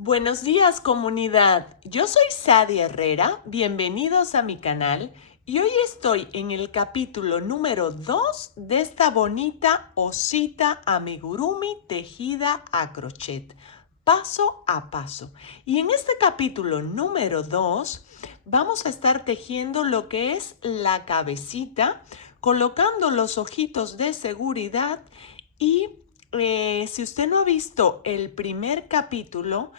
Buenos días, comunidad. Yo soy Sadie Herrera. Bienvenidos a mi canal y hoy estoy en el capítulo número 2 de esta bonita osita amigurumi tejida a crochet, paso a paso. Y en este capítulo número 2 vamos a estar tejiendo lo que es la cabecita, colocando los ojitos de seguridad y si usted no ha visto el primer capítulo,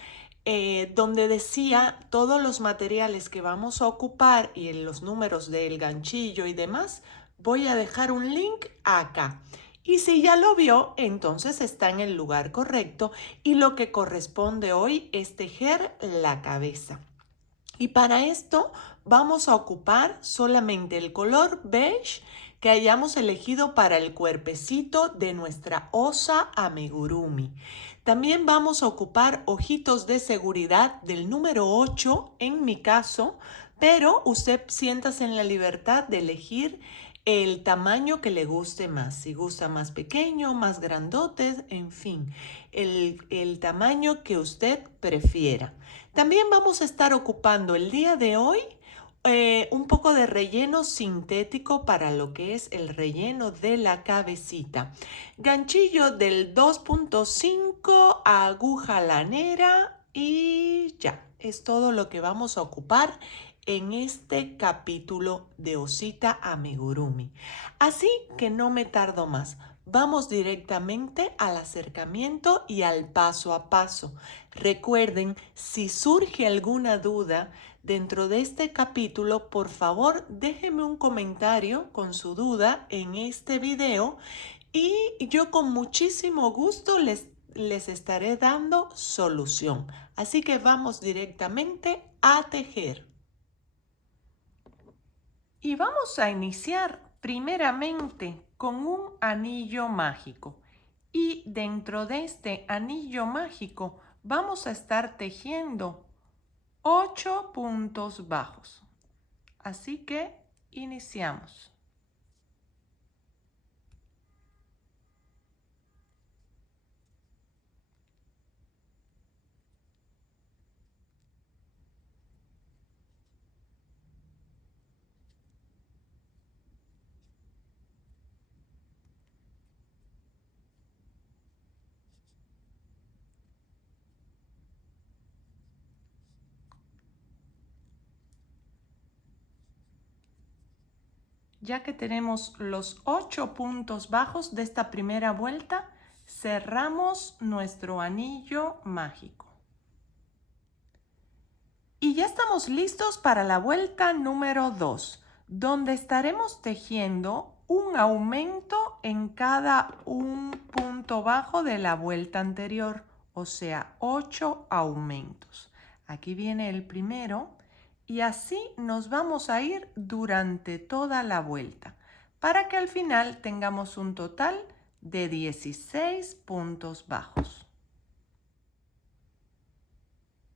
donde decía todos los materiales que vamos a ocupar y los números del ganchillo y demás, voy a dejar un link acá. Y si ya lo vio, entonces está en el lugar correcto y lo que corresponde hoy es tejer la cabeza. Y para esto vamos a ocupar solamente el color beige que hayamos elegido para el cuerpecito de nuestra osa amigurumi. También vamos a ocupar ojitos de seguridad del número 8 en mi caso, pero usted siéntase en la libertad de elegir el tamaño que le guste más. Si gusta más pequeño, más grandotes, en fin, el tamaño que usted prefiera. También vamos a estar ocupando el día de hoy un poco de relleno sintético para lo que es el relleno de la cabecita. Ganchillo del 2.5, aguja lanera y ya. Es todo lo que vamos a ocupar en este capítulo de Osita Amigurumi. Así que no me tardo más. Vamos directamente al acercamiento y al paso a paso. Recuerden, si surge alguna duda dentro de este capítulo, por favor déjenme un comentario con su duda en este video y yo con muchísimo gusto les estaré dando solución. Así que vamos directamente a tejer. Y vamos a iniciar primeramente con un anillo mágico. Y dentro de este anillo mágico vamos a estar tejiendo 8 puntos bajos. Así que iniciamos. Ya que tenemos los 8 puntos bajos de esta primera vuelta, cerramos nuestro anillo mágico. Y ya estamos listos para la vuelta número 2, donde estaremos tejiendo un aumento en cada un punto bajo de la vuelta anterior, o sea, 8 aumentos. Aquí viene el primero y así nos vamos a ir durante toda la vuelta, para que al final tengamos un total de 16 puntos bajos.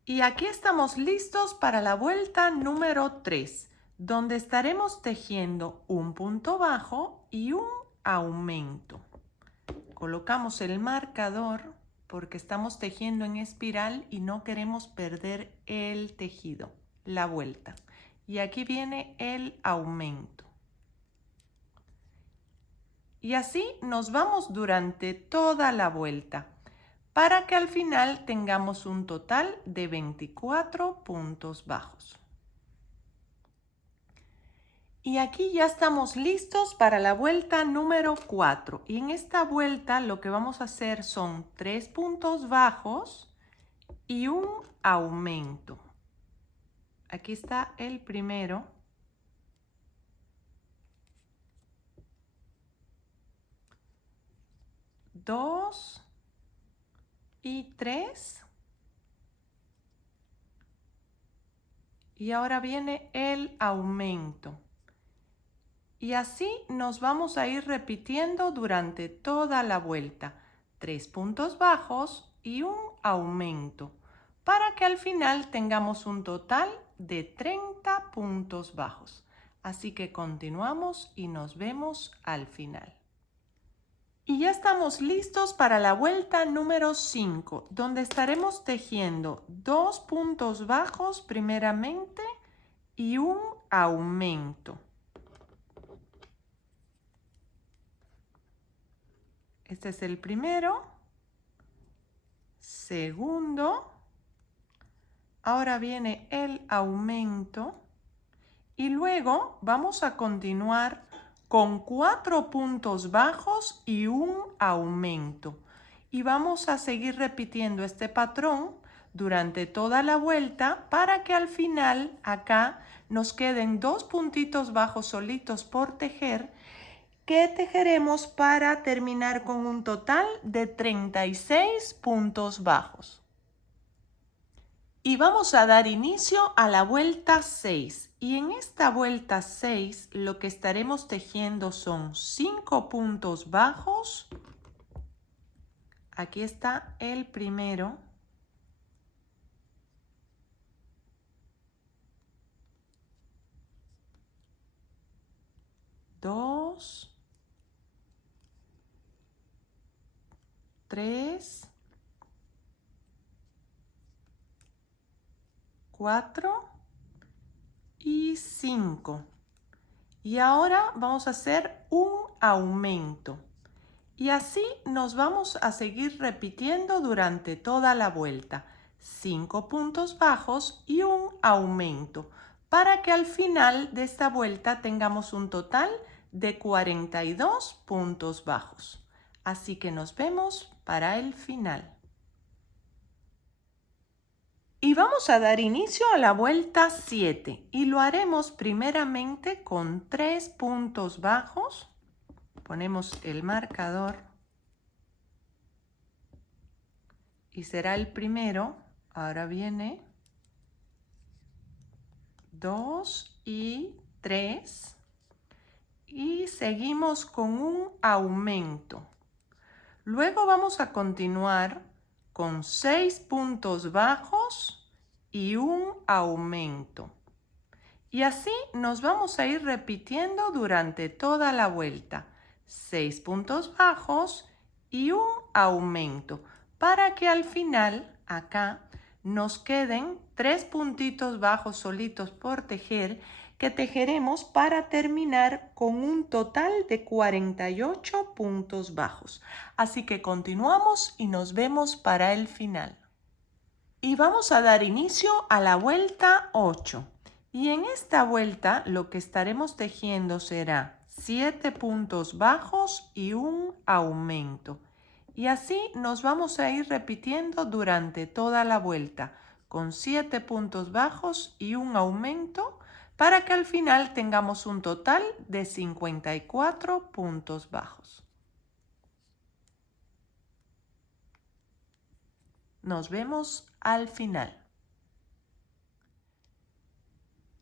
Y aquí estamos listos para la vuelta número 3, donde estaremos tejiendo un punto bajo y un aumento. Colocamos el marcador porque estamos tejiendo en espiral y no queremos perder el tejido, la vuelta. Y aquí viene el aumento. Y así nos vamos durante toda la vuelta, para que al final tengamos un total de 24 puntos bajos. Y aquí ya estamos listos para la vuelta número 4. Y en esta vuelta lo que vamos a hacer son 3 puntos bajos y un aumento. Aquí está el primero. Dos y 3. Y ahora viene el aumento. Y así nos vamos a ir repitiendo durante toda la vuelta. 3 puntos bajos y un aumento, para que al final tengamos un total de 30 puntos bajos. Así que continuamos y nos vemos al final. Y ya estamos listos para la vuelta número 5, donde estaremos tejiendo 2 puntos bajos primeramente y un aumento. Este es el primero, segundo, ahora viene el aumento y luego vamos a continuar con 4 puntos bajos y un aumento. Y vamos a seguir repitiendo este patrón durante toda la vuelta para que al final acá nos queden 2 puntitos bajos solitos por tejer que tejeremos para terminar con un total de 36 puntos bajos. Y vamos a dar inicio a la vuelta 6. Y en esta vuelta 6 lo que estaremos tejiendo son 5 puntos bajos. Aquí está el primero. Dos. 3, 4 y 5. Y ahora vamos a hacer un aumento. Y así nos vamos a seguir repitiendo durante toda la vuelta. 5 puntos bajos y un aumento para que al final de esta vuelta tengamos un total de 42 puntos bajos. Así que nos vemos para el final. Y vamos a dar inicio a la vuelta 7 y lo haremos primeramente con 3 puntos bajos. Ponemos el marcador y será el primero. Ahora viene 2 y 3 y seguimos con un aumento. Luego vamos a continuar con 6 puntos bajos y un aumento. Y así nos vamos a ir repitiendo durante toda la vuelta. 6 puntos bajos y un aumento para que al final acá nos queden 3 puntitos bajos solitos por tejer que tejeremos para terminar con un total de 48 puntos bajos. Así que continuamos y nos vemos para el final. Y vamos a dar inicio a la vuelta 8. Y en esta vuelta lo que estaremos tejiendo será 7 puntos bajos y un aumento. Y así nos vamos a ir repitiendo durante toda la vuelta con 7 puntos bajos y un aumento para que al final tengamos un total de 54 puntos bajos. Nos vemos al final.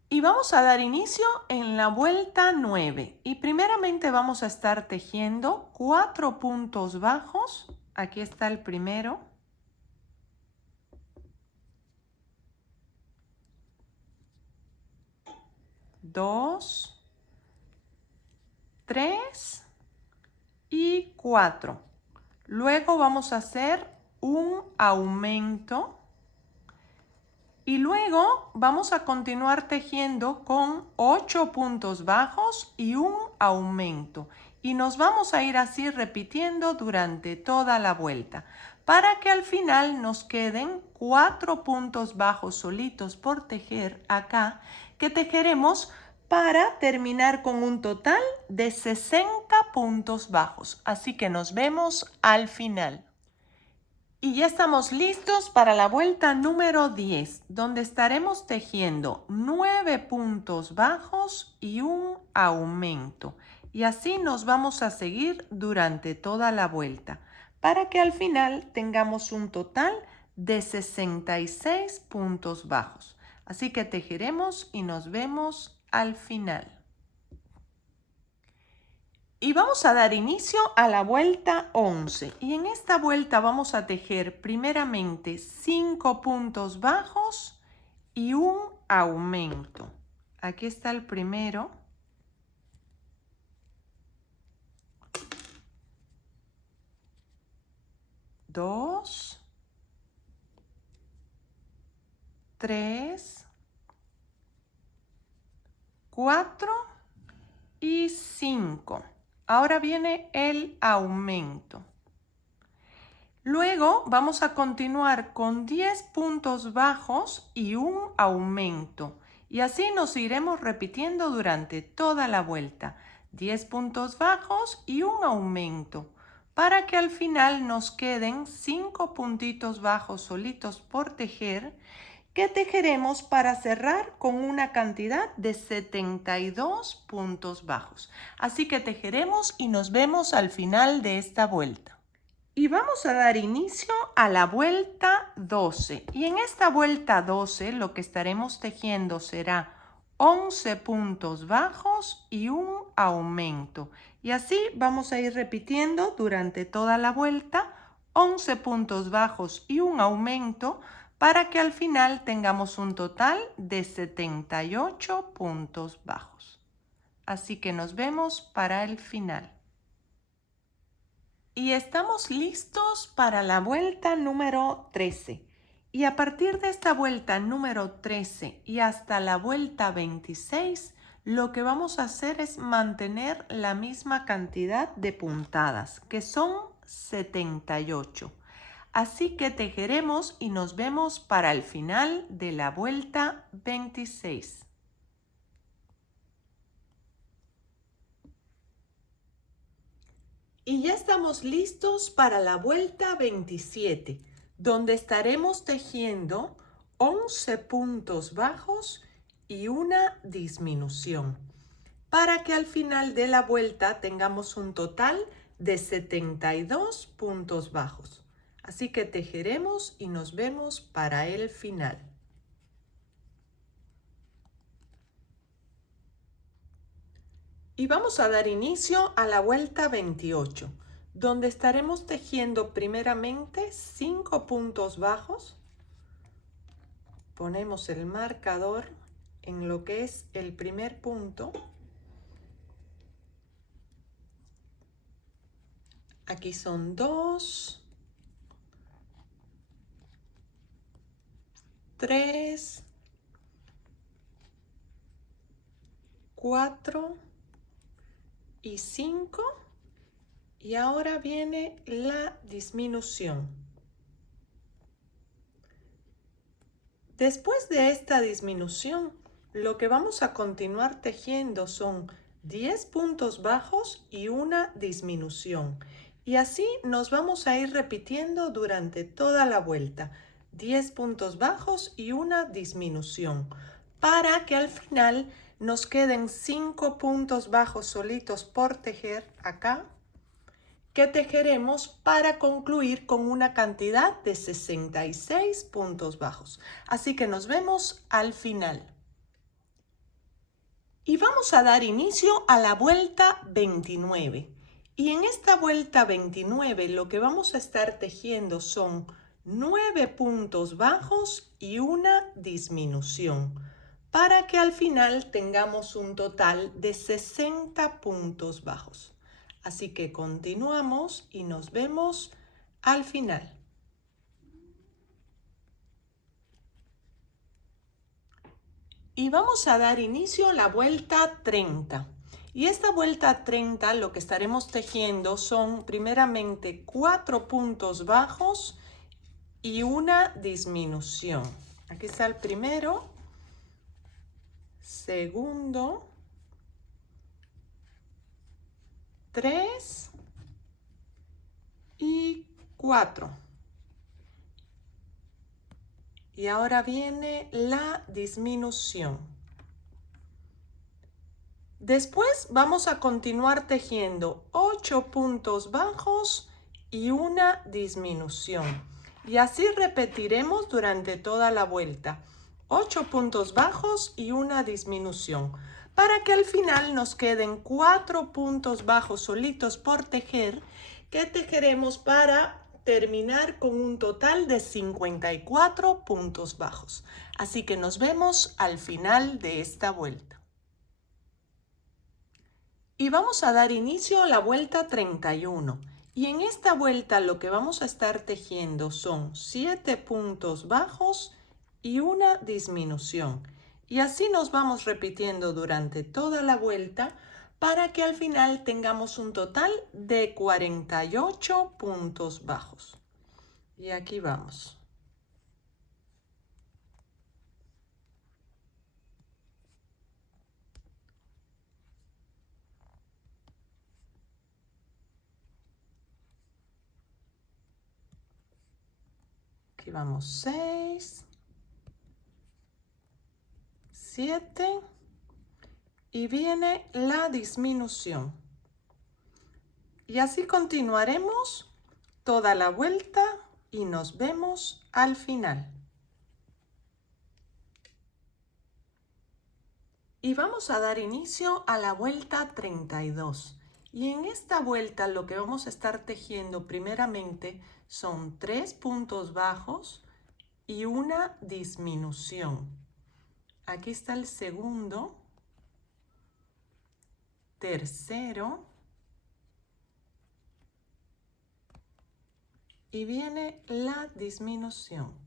Y vamos a dar inicio en la vuelta 9 y primeramente vamos a estar tejiendo 4 puntos bajos. Aquí está el primero. Dos, 3 y 4. Luego vamos a hacer un aumento. Y luego vamos a continuar tejiendo con 8 puntos bajos y un aumento. Y nos vamos a ir así repitiendo durante toda la vuelta para que al final nos queden 4 puntos bajos solitos por tejer acá que tejeremos para terminar con un total de 60 puntos bajos. Así que nos vemos al final. Y ya estamos listos para la vuelta número 10, donde estaremos tejiendo 9 puntos bajos y un aumento. Y así nos vamos a seguir durante toda la vuelta, para que al final tengamos un total de 66 puntos bajos. Así que tejeremos y nos vemos al final. Y vamos a dar inicio a la vuelta 11. Y en esta vuelta vamos a tejer primeramente 5 puntos bajos y un aumento. Aquí está el primero. 2, 3, 4 y 5. Ahora viene el aumento. Luego vamos a continuar con 10 puntos bajos y un aumento. Y así nos iremos repitiendo durante toda la vuelta. 10 puntos bajos y un aumento, para que al final nos queden 5 puntitos bajos solitos por tejer, que tejeremos para cerrar con una cantidad de 72 puntos bajos. Así que tejeremos y nos vemos al final de esta vuelta. Y vamos a dar inicio a la vuelta 12. Y en esta vuelta 12 lo que estaremos tejiendo será 11 puntos bajos y un aumento. Y así vamos a ir repitiendo durante toda la vuelta 11 puntos bajos y un aumento, para que al final tengamos un total de 78 puntos bajos. Así que nos vemos para el final. Y estamos listos para la vuelta número 13. Y a partir de esta vuelta número 13 y hasta la vuelta 26, lo que vamos a hacer es mantener la misma cantidad de puntadas, que son 78. Así que tejeremos y nos vemos para el final de la vuelta 26. Y ya estamos listos para la vuelta 27, donde estaremos tejiendo 11 puntos bajos y una disminución, para que al final de la vuelta tengamos un total de 72 puntos bajos. Así que tejeremos y nos vemos para el final. Y vamos a dar inicio a la vuelta 28, donde estaremos tejiendo primeramente 5 puntos bajos. Ponemos el marcador en lo que es el primer punto. Aquí son 2, 3, 4 y 5. Y ahora viene la disminución. Después de esta disminución, lo que vamos a continuar tejiendo son 10 puntos bajos y una disminución. Y así nos vamos a ir repitiendo durante toda la vuelta. 10 puntos bajos y una disminución, para que al final nos queden 5 puntos bajos solitos por tejer acá, que tejeremos para concluir con una cantidad de 66 puntos bajos. Así que nos vemos al final. Y vamos a dar inicio a la vuelta 29. Y en esta vuelta 29 lo que vamos a estar tejiendo son 9 puntos bajos y una disminución, para que al final tengamos un total de 60 puntos bajos. Así que continuamos y nos vemos al final. Y vamos a dar inicio a la vuelta 30. Y esta vuelta 30 lo que estaremos tejiendo son primeramente 4 puntos bajos y una disminución. Aquí está el primero, segundo, 3 y 4. Y ahora viene la disminución. Después vamos a continuar tejiendo 8 puntos bajos y una disminución. Y así repetiremos durante toda la vuelta. 8 puntos bajos y una disminución, para que al final nos queden 4 puntos bajos solitos por tejer, que tejeremos para terminar con un total de 54 puntos bajos. Así que nos vemos al final de esta vuelta. Y vamos a dar inicio a la vuelta 31. Y en esta vuelta lo que vamos a estar tejiendo son 7 puntos bajos y una disminución. Y así nos vamos repitiendo durante toda la vuelta para que al final tengamos un total de 48 puntos bajos. Y aquí vamos. Aquí vamos 6, 7 y viene la disminución. Y así continuaremos toda la vuelta y nos vemos al final. Y vamos a dar inicio a la vuelta 32. Y en esta vuelta lo que vamos a estar tejiendo primeramente son 3 puntos bajos y una disminución. Aquí está el segundo, tercero y viene la disminución.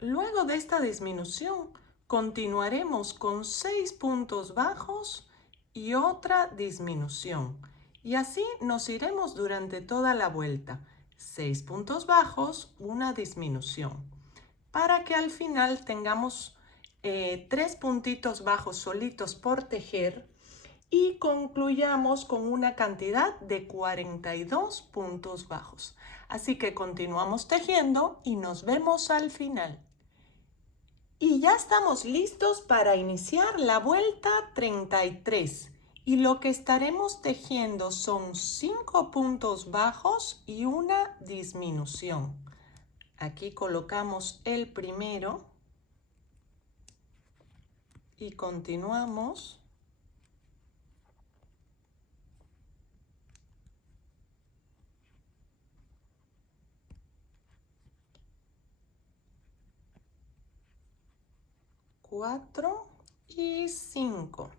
Luego de esta disminución, continuaremos con 6 puntos bajos y otra disminución. Y así nos iremos durante toda la vuelta. 6 puntos bajos, una disminución. Para que al final tengamos 3 puntitos bajos solitos por tejer y concluyamos con una cantidad de 42 puntos bajos. Así que continuamos tejiendo y nos vemos al final. Y ya estamos listos para iniciar la vuelta 33. Y lo que estaremos tejiendo son 5 puntos bajos y una disminución. Aquí colocamos el primero y continuamos. Cuatro y 5.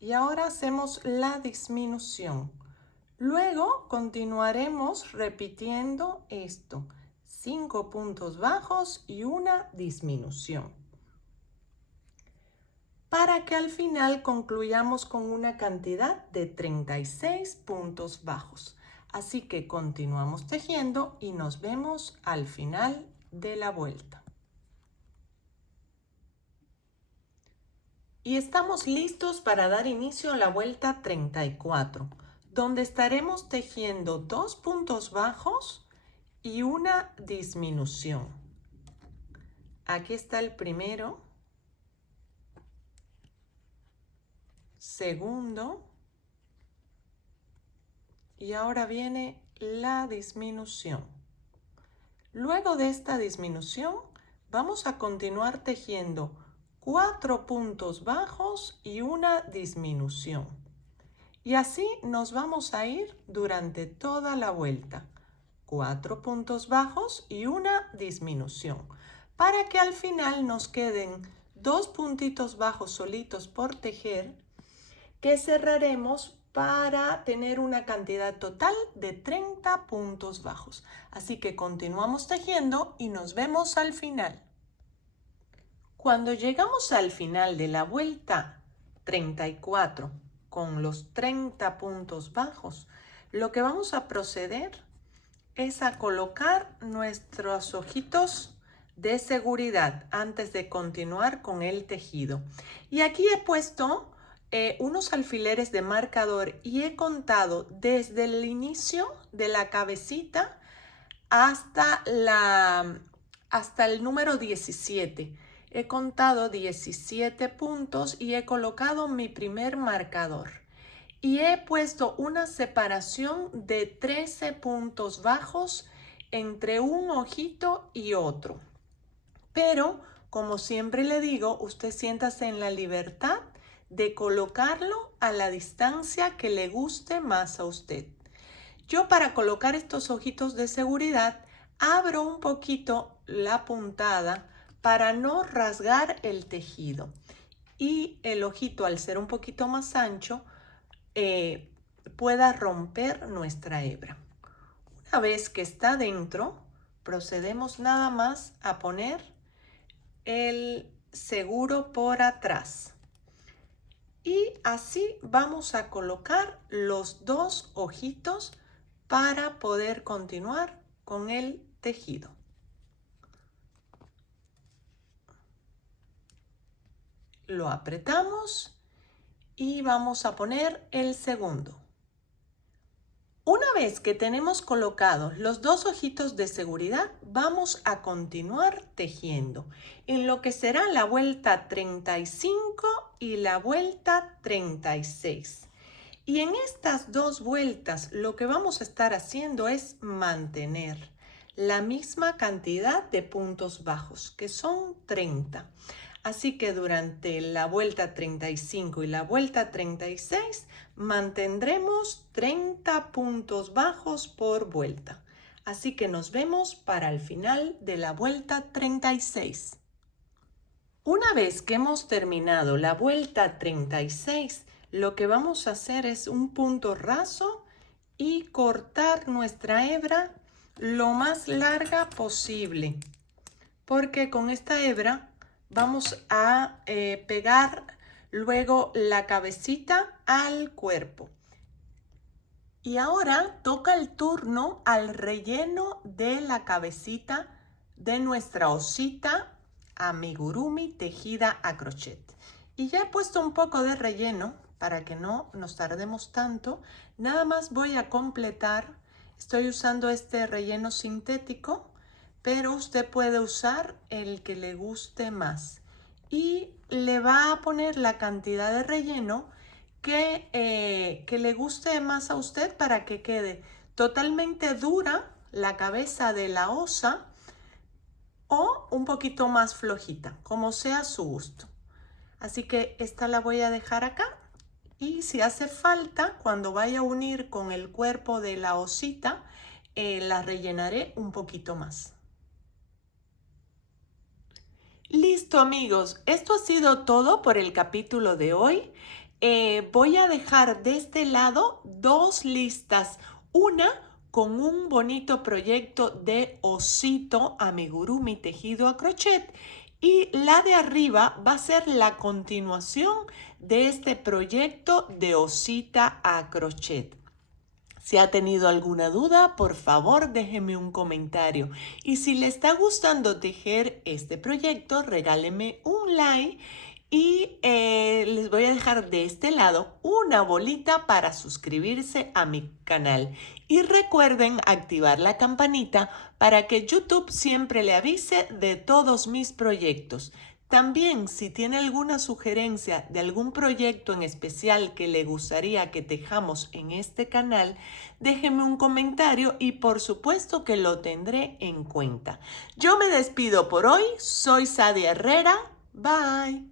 Y ahora hacemos la disminución. Luego continuaremos repitiendo esto. 5 puntos bajos y una disminución. Para que al final concluyamos con una cantidad de 36 puntos bajos. Así que continuamos tejiendo y nos vemos al final de la vuelta. Y estamos listos para dar inicio a la vuelta 34, donde estaremos tejiendo 2 puntos bajos y una disminución. Aquí está el primero, segundo, y ahora viene la disminución. Luego de esta disminución, vamos a continuar tejiendo 4 puntos bajos y una disminución. Y así nos vamos a ir durante toda la vuelta. 4 puntos bajos y una disminución. Para que al final nos queden 2 puntitos bajos solitos por tejer que cerraremos para tener una cantidad total de 30 puntos bajos. Así que continuamos tejiendo y nos vemos al final. Cuando llegamos al final de la vuelta 34 con los 30 puntos bajos, lo que vamos a proceder es a colocar nuestros ojitos de seguridad antes de continuar con el tejido. Y aquí he puesto unos alfileres de marcador y he contado desde el inicio de la cabecita hasta el número 17. He contado 17 puntos y he colocado mi primer marcador. Y he puesto una separación de 13 puntos bajos entre un ojito y otro. Pero, como siempre le digo, usted siéntase en la libertad de colocarlo a la distancia que le guste más a usted. Yo, para colocar estos ojitos de seguridad, abro un poquito la puntada para no rasgar el tejido. y el ojito, al ser un poquito más ancho, pueda romper nuestra hebra. Una vez que está dentro, procedemos nada más a poner el seguro por atrás. Y así vamos a colocar los dos ojitos para poder continuar con el tejido. Lo apretamos y vamos a poner el segundo. Una vez que tenemos colocados los dos ojitos de seguridad, vamos a continuar tejiendo en lo que será la vuelta 35 y la vuelta 36. Y en estas dos vueltas lo que vamos a estar haciendo es mantener la misma cantidad de puntos bajos, que son 30. Así que durante la vuelta 35 y la vuelta 36 mantendremos 30 puntos bajos por vuelta. Así que nos vemos para el final de la vuelta 36. Una vez que hemos terminado la vuelta 36, lo que vamos a hacer es un punto raso y cortar nuestra hebra lo más larga posible, porque con esta hebra vamos a pegar luego la cabecita al cuerpo. Y ahora toca el turno al relleno de la cabecita de nuestra osita amigurumi tejida a crochet. Y ya he puesto un poco de relleno para que no nos tardemos tanto. Nada más voy a completar. Estoy usando este relleno sintético, pero usted puede usar el que le guste más. Y le va a poner la cantidad de relleno que le guste más a usted para que quede totalmente dura la cabeza de la osa o un poquito más flojita, como sea su gusto. Así que esta la voy a dejar acá y si hace falta, cuando vaya a unir con el cuerpo de la osita, la rellenaré un poquito más. Listo, amigos, esto ha sido todo por el capítulo de hoy. Voy a dejar de este lado dos listas, una con un bonito proyecto de osito amigurumi tejido a crochet y la de arriba va a ser la continuación de este proyecto de osita a crochet. Si ha tenido alguna duda, por favor déjeme un comentario. Y si le está gustando tejer este proyecto, regáleme un like y les voy a dejar de este lado una bolita para suscribirse a mi canal. Y recuerden activar la campanita para que YouTube siempre le avise de todos mis proyectos. También, si tiene alguna sugerencia de algún proyecto en especial que le gustaría que tejamos en este canal, déjeme un comentario y por supuesto que lo tendré en cuenta. Yo me despido por hoy. Soy Sadia Herrera. Bye.